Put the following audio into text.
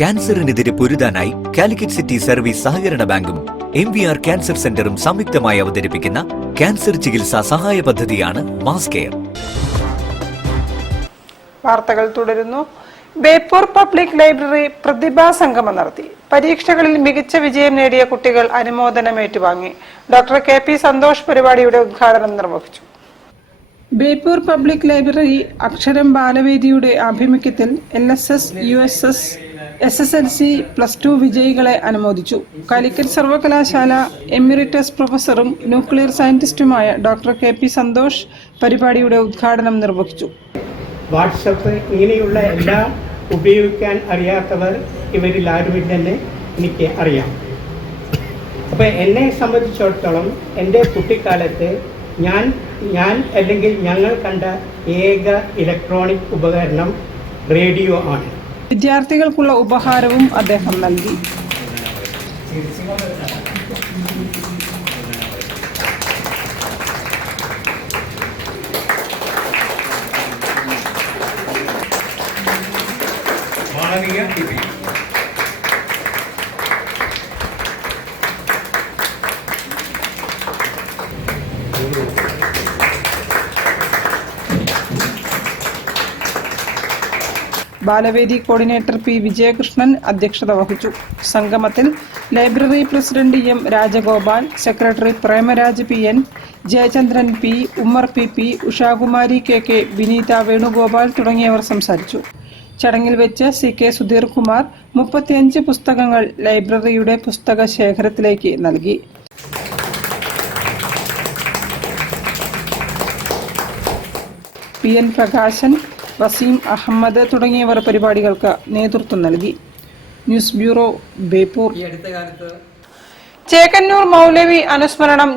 ക്യാൻസറിനെതിരെ പൊരുതാനായി Calicut city service സഹകരണ ബാങ്കും MVR cancer സെന്ററും സംയുക്തമായി അവതരിപ്പിക്കുന്ന ക്യാൻസർ ചികിത്സാ സഹായ പദ്ധതിയാണ് മാസ് കെയർ. വാർത്തകൾ തുടരുന്നു. ബേപ്പൂർ പബ്ലിക് ലൈബ്രറി പ്രതിഭാ സംഗമം നടത്തി. പരീക്ഷകളിൽ മികച്ച വിജയം നേടിയ കുട്ടികൾ അനുമോദനം ഏറ്റുവാങ്ങി. ഡോക്ടർ KP സന്തോഷ് പരിപാടിയുടെ ഉദ്ഘാടനം നിർവഹിച്ചു. ബേപ്പൂർ പബ്ലിക് ലൈബ്രറി അക്ഷരം ബാലവേദിയുടെ ആഭിമുഖ്യത്തിൽ LSS, USS, SSLC, +2 വിജയികളെ അനുമോദിച്ചു. കാലിക്കറ്റ് സർവകലാശാല എമിറിറ്റസ് പ്രൊഫസറും ന്യൂക്ലിയർ സയന്റിസ്റ്റുമായ ഡോക്ടർ KP സന്തോഷ് പരിപാടിയുടെ ഉദ്ഘാടനം നിർവഹിച്ചു. വാട്സപ്പ് ഇങ്ങനെയുള്ള എല്ലാം ഉപയോഗിക്കാൻ അറിയാത്തവർ ഇവരിൽ ആരുമില്ലെന്ന് എനിക്ക് അറിയാം. അപ്പോൾ എന്നെ സംബന്ധിച്ചിടത്തോളം എൻ്റെ കുട്ടിക്കാലത്ത് ഞാൻ അല്ലെങ്കിൽ ഞങ്ങൾ കണ്ട ഏക ഇലക്ട്രോണിക് ഉപകരണം റേഡിയോ ആണ്. വിദ്യാർത്ഥികൾക്കുള്ള ഉപഹാരവും അദ്ദേഹം നൽകി. Balavedi coordinator P. വിജയകൃഷ്ണൻ അധ്യക്ഷത വഹിച്ചു. സംഗമത്തിൽ library president M. Rajagopal, secretary Premaraj PN, Jayachandran P, Ummer PP, Ushakumari KK, വിനീത വേണുഗോപാൽ തുടങ്ങിയവർ സംസാരിച്ചു. ചടങ്ങിൽ വെച്ച് CK സുധീർ കുമാർ 35 പുസ്തകങ്ങൾ ലൈബ്രറിയുടെ പുസ്തക ശേഖരത്തിലേക്ക് നൽകി. PN പ്രകാശൻ, വസീം അഹമ്മദ് തുടങ്ങിയവർ പരിപാടികൾക്ക് നേതൃത്വം നൽകി. News bureau, Beypore. ചേകന്നൂർ മൗലവി അനുസ്മരണം